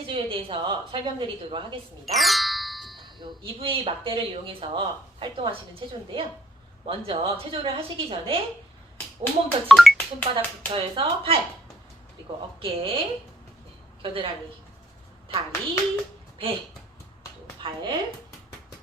체조에 대해서 설명드리도록 하겠습니다. 자, 요 EVA 막대를 이용해서 활동하시는 체조인데요. 먼저 체조를 하시기 전에 온몸 터치, 손바닥부터 해서 팔, 그리고 어깨, 네, 겨드랑이, 다리, 배, 또 발,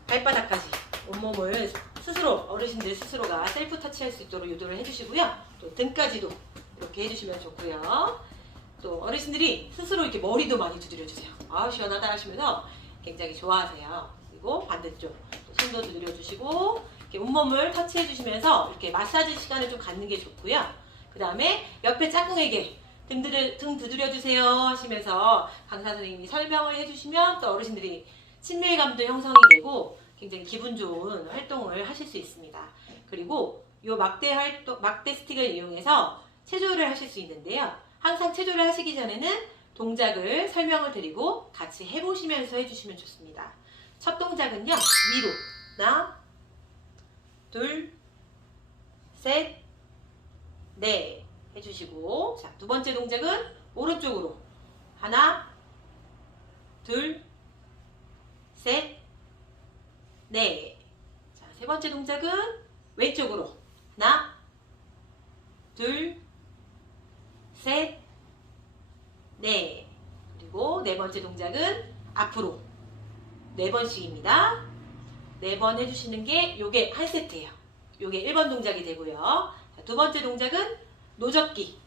발바닥까지 온몸을 스스로 어르신들 스스로가 셀프 터치할 수 있도록 유도를 해주시고요. 또 등까지도 이렇게 해주시면 좋고요. 또 어르신들이 스스로 이렇게 머리도 많이 두드려주세요. 아 시원하다 하시면서 굉장히 좋아하세요. 그리고 반대쪽 또 손도 두드려주시고 이렇게 온몸을 터치해주시면서 이렇게 마사지 시간을 좀 갖는 게 좋고요. 그 다음에 옆에 짝꿍에게 등, 두드, 등 두드려주세요 하시면서 강사 선생님이 설명을 해주시면 또 어르신들이 친밀감도 형성이 되고 굉장히 기분 좋은 활동을 하실 수 있습니다. 그리고 이 막대 활동, 막대 스틱을 이용해서 체조를 하실 수 있는데요. 항상 체조를 하시기 전에는 동작을 설명을 드리고 같이 해보시면서 해주시면 좋습니다. 첫 동작은요, 위로. 하나, 둘, 셋, 넷. 해주시고. 자, 두 번째 동작은 오른쪽으로. 하나, 둘, 셋, 넷. 자, 세 번째 동작은 왼쪽으로. 하나, 둘, 셋, 넷. 그리고 네 번째 동작은 앞으로. 네 번씩입니다. 네 번 해주시는 게 요게 한 세트예요. 요게 1번 동작이 되고요. 자, 두 번째 동작은 노젓기.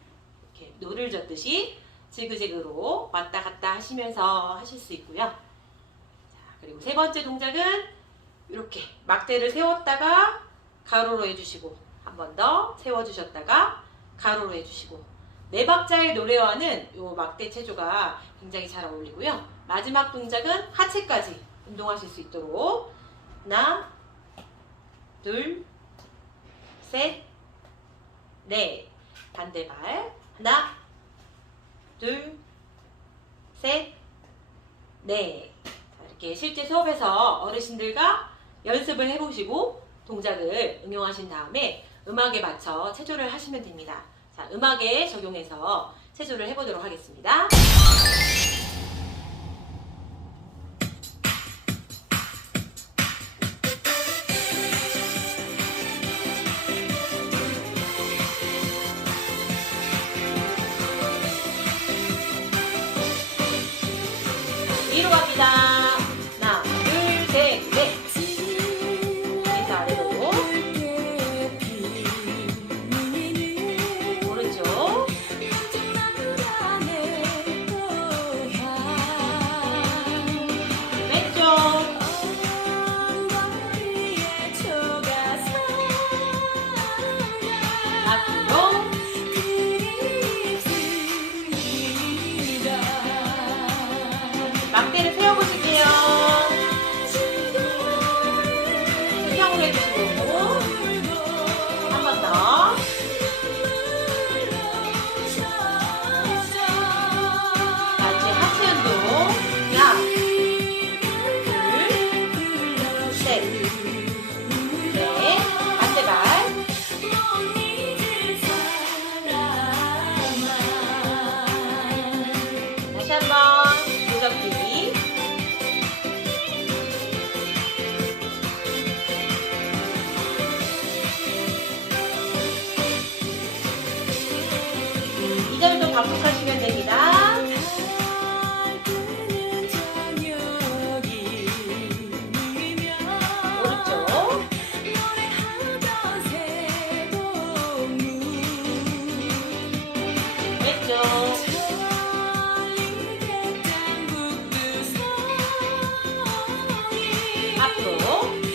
이렇게 노를 젓듯이 지그재그로 왔다 갔다 하시면서 하실 수 있고요. 자, 그리고 세 번째 동작은 이렇게 막대를 세웠다가 가로로 해주시고 한 번 더 세워주셨다가 가로로 해주시고 네 박자의 노래와는 요 막대 체조가 굉장히 잘 어울리고요. 마지막 동작은 하체까지 운동하실 수 있도록 하나, 둘, 셋, 넷 반대발 하나, 둘, 셋, 넷 자, 이렇게 실제 수업에서 어르신들과 연습을 해보시고 동작을 응용하신 다음에 음악에 맞춰 체조를 하시면 됩니다. 자, 음악에 적용해서 체조를 해보도록 하겠습니다. 위로 갑니다. 막대를 세워 반복하시면 됩니다. 오른쪽. 왼쪽. 앞으로.